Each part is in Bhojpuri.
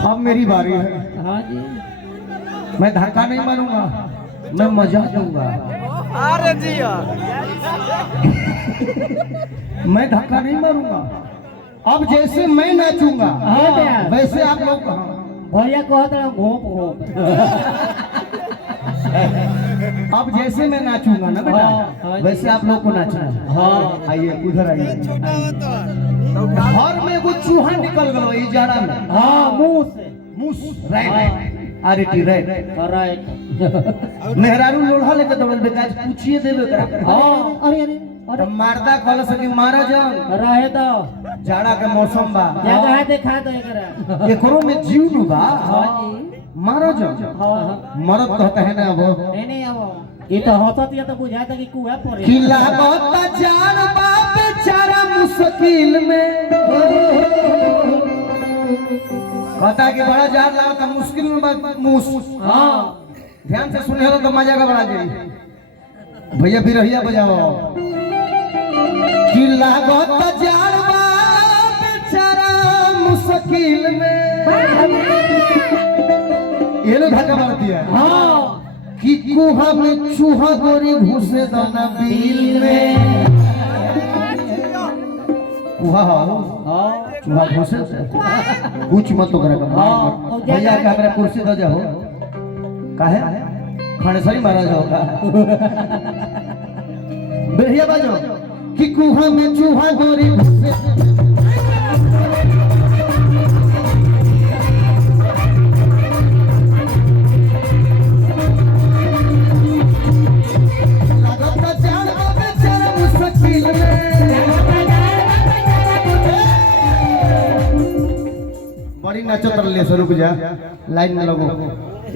अब मेरी बारी है। हाँ जी। मैं धक्का नहीं मारूंगा, मैं मजा दूंगा। अरे जी मैं धक्का नहीं मारूंगा। अब जैसे मैं नाचूंगा हाँ। वैसे आप लोग भैया कहता घोप घोप। अब जैसे मैं नाचूंगा ना बेटा हाँ। वैसे आप लोग को नाचना है। हाँ। आइए उधर आइए। घर में वो चूहा निकल गया ये जाड़ा में। हाँ मुंह से। मूस राइट अरे टी राइट राइट। मेहरारू लोढ़ा लेके दौड़ल बेकाज पूछिए देबे करा। हाँ। अरे अरे तो मारदा कॉल से कि मारा जान रहे तो जाड़ा के मौसम बा जगह देखा तो एकरा। एकरो में जीव नु बा। हाँ जी। मारो जान हाँ। मरद कहता है ना वो नहीं अब ये तो हंसत या तो बुझाता कि कुआ पड़े। कि लागत जान बा बेचारा मुश्किल में। कहता कि बड़ा जान लगा मुश्किल में बा मूस। हाँ। ध्यान से सुने हो तो मजा का बड़ा जाई। भैया बिरहिया बजाओ कि लागत जान बा बेचारा मुश्किल में। ये लो धक्का मार दिया। हाँ। कि कुहा में चूहा गोरी घुसे दाना बिल में। कुहा हाँ। चूहा घुसे कुछ मत तो करेगा। हाँ। भैया का मेरा कुर्सी दो जाओ काहे खड़सरी मारा जाओगा। बढ़िया बाजो कि कुहा में चूहा गोरी घुसे बड़ी नाचो तर ले रुक जा लाइन में लगो।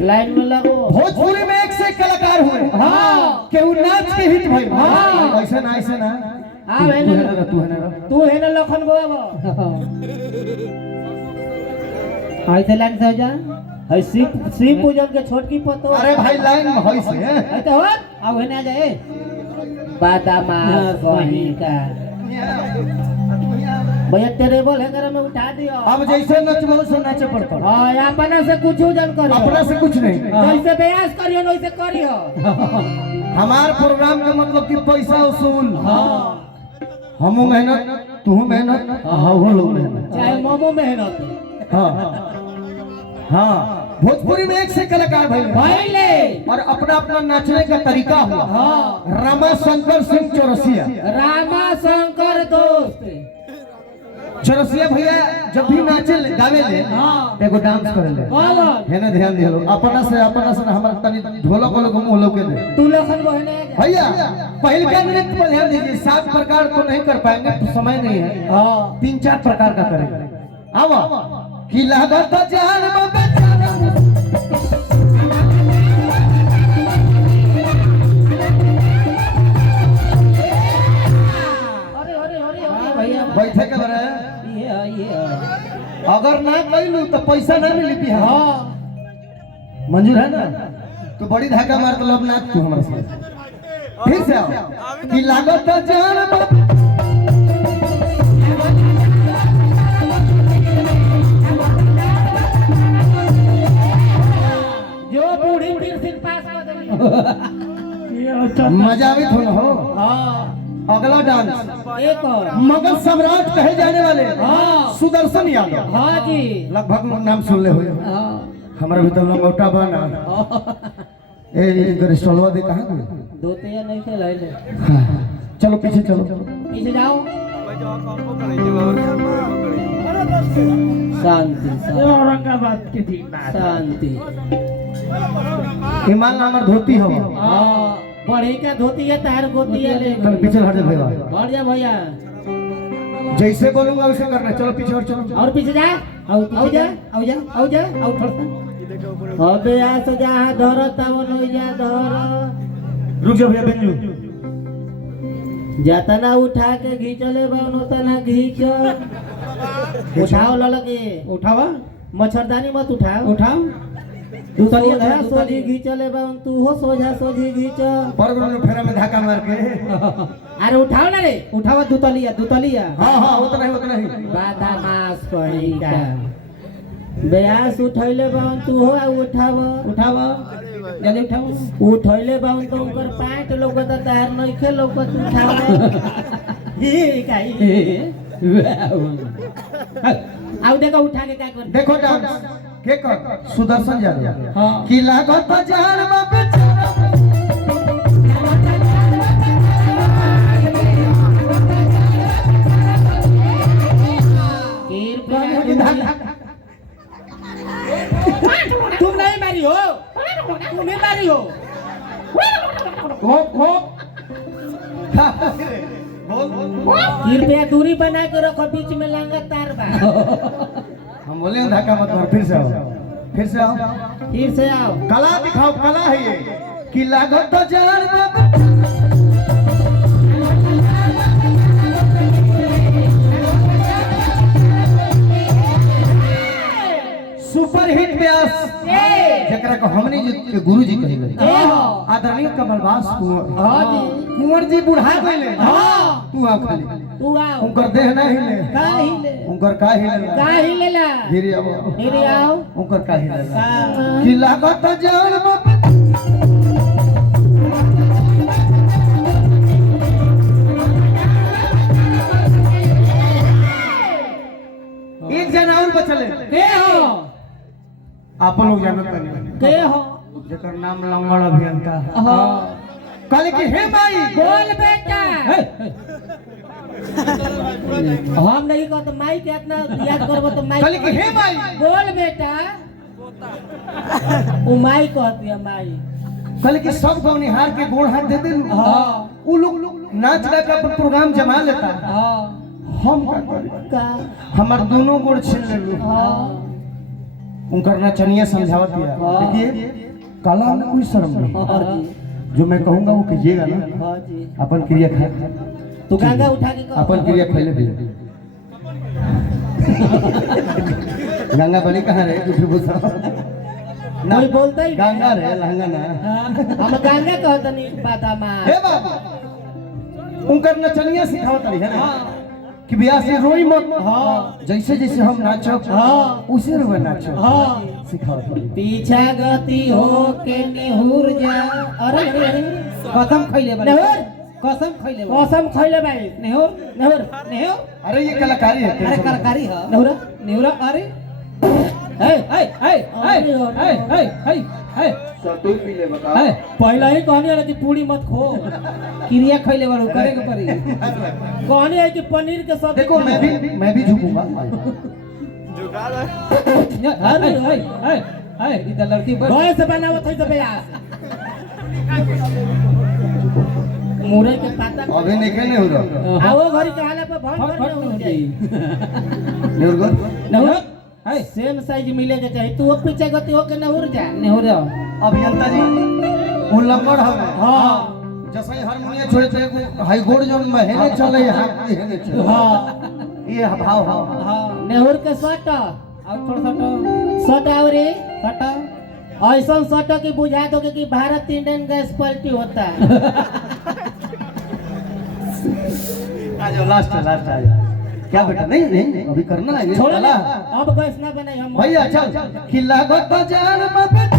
लाइन में लगो। भोजपुरी में एक से एक कलाकार हुए। हाँ। केहू नाच के हिट भइल। हाँ। ऐसा ना ऐसा ना हाँ, तू है ना लखन बाबा। ऐसे लाइन से हो जा। है शिव पूजन के छोटकी पतो। अरे भाई लाइन में होई से है तो हो अब है ना जाए बादामा वही का भैया तेरे बोल है कर में उठा दियो। अब जैसे नचबो से नाचे पड़ता। हां अपना से कुछ जन करियो। अपना से कुछ नहीं जैसे बयास करियो वैसे करियो। हमार प्रोग्राम का मतलब कि पैसा वसूल। हां हमू मेहनत तू मेहनत वो लोग मेहनत चाहे मोमो मेहनत। हाँ हाँ भोजपुरी में एक से कलाकार भइले और अपना अपना नाचने का तरीका हुआ। हाँ। रामा शंकर सिंह चौरसिया। रामा शंकर दोस्त चौरसिया भैया जब भी नाचे गावे ले हाँ। एगो डांस करे ले कौन है ना ध्यान दियो अपना से हमरा तनी ढोलक को मुंह लोके दे। तू लखन बहने भैया पहले का नृत्य पर ध्यान दीजिए 7 प्रकार को नहीं कर पाएंगे तो समय नहीं है। हाँ 3-4 प्रकार का करेंगे। आओ कि लागत जान बाबा बैठे के बरे अगर ना कैलू तो पैसा ना मिली बिहार। हाँ मंजूर है ना तो बड़ी धक्का मार तो लब नाच तू हमारे साथ फिर से आओ कि लागत जान जो बूढ़ी पीर सिंह पास कर देली। मजा भी थोड़ा हो। हाँ अगला डांस एक और मगध सम्राट कहे जाने वाले हाँ। सुदर्शन यादव। हाँ जी लगभग नाम सुन ले हुए हाँ हमारा भी तो लंगोटा बना ए स्टॉलवा दे कहां गए दोते या नहीं से ले ले। हाँ, चलो पीछे चलो पीछे जाओ। शांति औरंगाबाद के थी शांति। ईमान नामर धोती हो। हाँ बड़ी का धोती है तार गोती है ले चलो पीछे हट जा भैया बढ़ जा भैया। जैसे बोलूंगा वैसे करना। चलो पीछे और चलो और पीछे जा आओ जा आओ जा आओ जा आओ थोड़ा अबे आ तो जा धर तब न जा धर रुक जा भैया बेंजू जाता ना उठा के घींचले बाउन होता ना घींच उठाओ ललके उठावा मच्छरदानी मत उठाओ उठाओ तू सोझा सोझी घींचले बाउन तू हो सोझा सोझी घींच पर फेरा में धक्का मार के अरे उठाओ ना रे दुतलिया हाँ हाँ उतना ही बादामास कहीं का ब्यास उठैले बाउन तू हो आ उठाव उठाव जल्दी उठाव उठैले बाउन तो उनकर पैंट लोकत तार नइखे लोकत उठाव हे काई आउ देखो उठा के का कर देखो डांस के कर सुदर्शन यादव हां की लागत जान बेचारा तुम नहीं मारी हो तुम ही मारी हो बोल कृपया दूरी बना के रखो बीच में लंगा तार बा हम बोले हैं धक्का मत मार फिर से आओ फिर से आओ फिर से आओ कला दिखाओ कला है ये कि लागत जान सुपर हिट व्यास जकरा को हमने के गुरुजी कहि गए आदरणीय कमलवास कुंवर हां जी कुंवर जी बुढ़ा गइले हां तू आ खाली तू आओ उनकर देह नहीं ले का हिले उनकर का हिले का हिलेला धीरे आओ धीरे आओ उनकर का हिले का कि लागत जान एक जना और बचले के हो आप लोग जानत नहीं के हो जेकर नाम लंगड़ अभियंता हां कहले कि हे माई बोल बेटा हम नहीं कहते माई के इतना याद करबो तो माई कहले कि हे माई बोल बेटा ओ माई कहती है माई कहले कि सब गौनिहार के गोड़ हाथ दे दे हां उ लोग नाच गा के अपन प्रोग्राम जमा लेता हां हम का करी का हमार दोनों गोड़ छीन ले हां उनकर नचनिया समझावत दिया देखिए कला में कोई शर्म नहीं हां जी जो मैं कहूंगा वो कीजिएगा ना हां जी अपन क्रिया खा तू गंगा उठा के कह अपन क्रिया खैले भी गंगा बली कहाँ रहे कुछ बोलता कोई बोलता ही गंगा रहे लहंगा ना हम गंगा कहत नहीं पता मा हे बाबा उनकर नचनिया सिखावत रही है ना कि बियाह से रोई मत हां जैसे जैसे हम नाचब हां उसे रुआ नाचब हां सिखावत रही पीछा गति हो के निहुर जा अरे अरे कसम खइले भाई निहुर कसम खइले भाई निहुर निहुर निहुर अरे ये कलाकारी है अरे कलाकारी है निहुर निहुर अरे पहला ही कहनी है कि पूरी मत खो क्रिया खइले वाला करे के पड़ी कहनी है कि पनीर के साथ देखो मैं भी झुकूंगा अरे इधर लड़की गए से बनावत है सब यार मुरई के पाता अभी नहीं हो रहा आओ घरी कहाला पे भन हो जाई निहुर है सेम साइज मिले के चाहिए तू पीछे गति हो के नहुर जा नहुर अभियंता जी वो लंबड़ हवे हां जैसे हारमोनियम छोड़े थे हाई गोड़ जोन में हेने चले हाथ हेने चले हां ये भाव हां नहुर के सट और थोड़ा सट और रे सट ऐसा सट की बुझा दोगे कि भारत इंडियन गैस पलटी होता है आज लास्ट आ जा क्या बेटा नहीं अभी करना है ये छोड़ो चला अब गैस ना बनाई हम भैया चल कि लागत जान में बेटा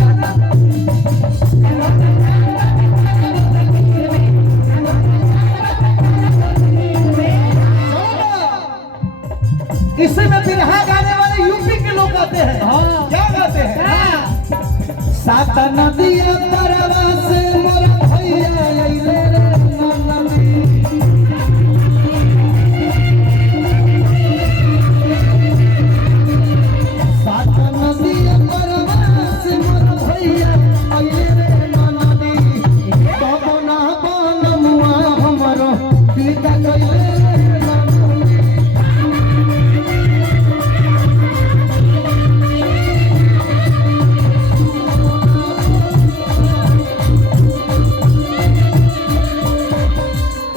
इसमें बिरहा गाने वाले यूपी के लोग गाते हैं हाँ। क्या गाते हैं सात नदिया तरवा से मोर भैया अइले रे नदी सात नदिया तरवा से मोर भैया अइले रे नदी कब ना बनमुआ हमरो पीता कइले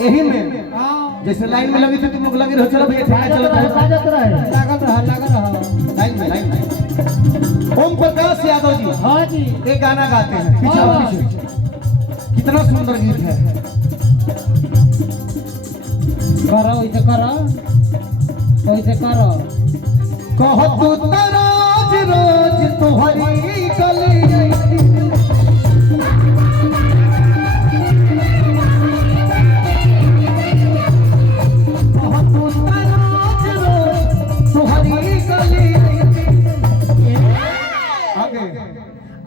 यही में जैसे लाइन में लगी थी तुम लोग लगे रहो चलो भैया ठेका चलो लागत रहा लाइन में ओम प्रकाश यादव जी हां जी एक गाना गाते हैं पीछे आओ, पीछे कितना सुंदर गीत है करो इसे करो तो इसे करो कहत तराज रोज तुम्हारी गली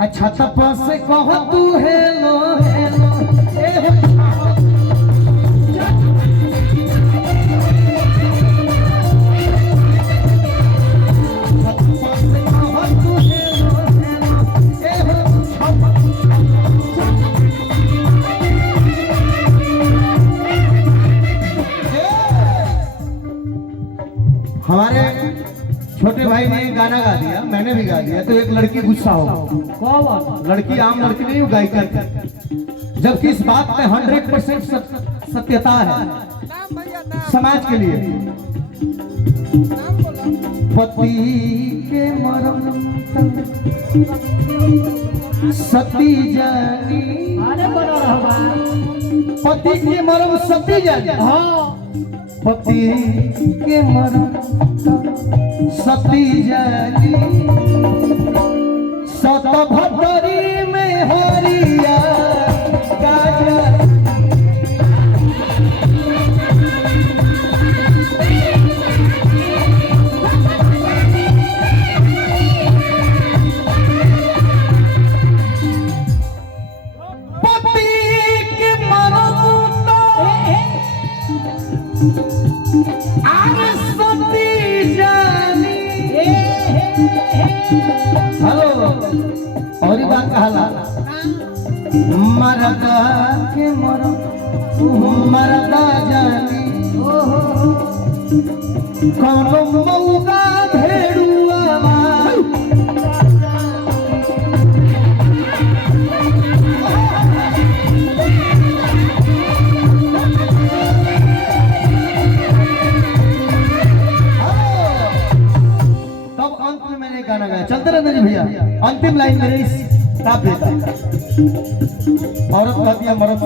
अच्छा तपा से कहो तू हेलो हेलो हमारे छोटे भाई ने एक गाना गा दिया, मैंने भी गा दिया, तो एक लड़की गुस्सा हो। लड़की आम लड़की नहीं, वो गायिका, जबकि इस बात में 100% सत्यता है समाज के लिए। पति के मरम सती जानी, पति के मरम सती जानी, पति के मरम सती जानी, सत भतरी में हरिया गाजा। पति के मरम आगे सती जानी। हेलो, और ही बात कहला मरदा के मरम मरदा जानी, कौनो मौका भेड़ुआ गाना गाया। चलते रहते जी भैया, अंतिम लाइन मेरे इस ताप देता औरत कहती है मरद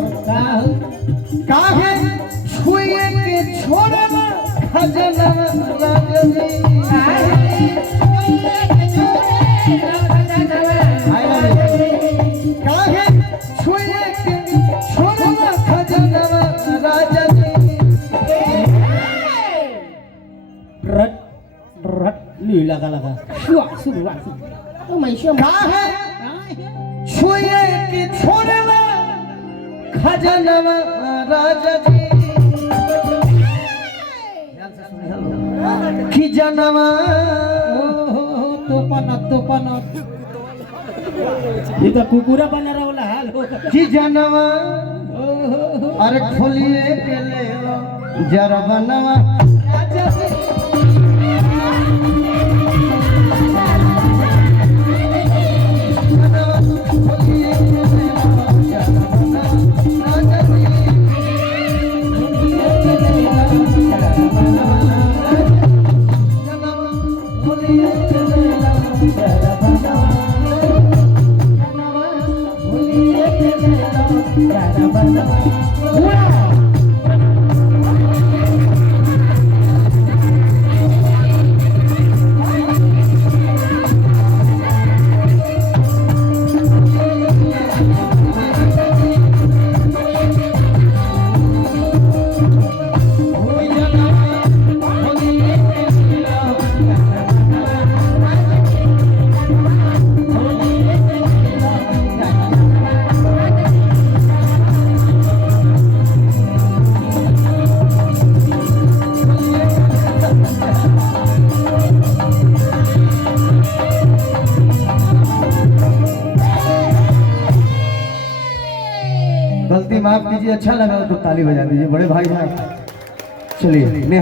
काहे छुए के छोड़े खजना राजनी, काहे छुए के छोड़े खजना राजनी। रट रट लीला का लगा तो मैं काहे छुए के छोड़ना खजनवा राजा जी की जनवा तो पना ये तो कुकुरा बना रहा हाल की जनवा। अरे खोलिए के ले जरा बनवा राजा जी। गलती माफ कीजिए, अच्छा लगा तो ताली बजा दीजिए, बड़े भाई हैं। चलिए।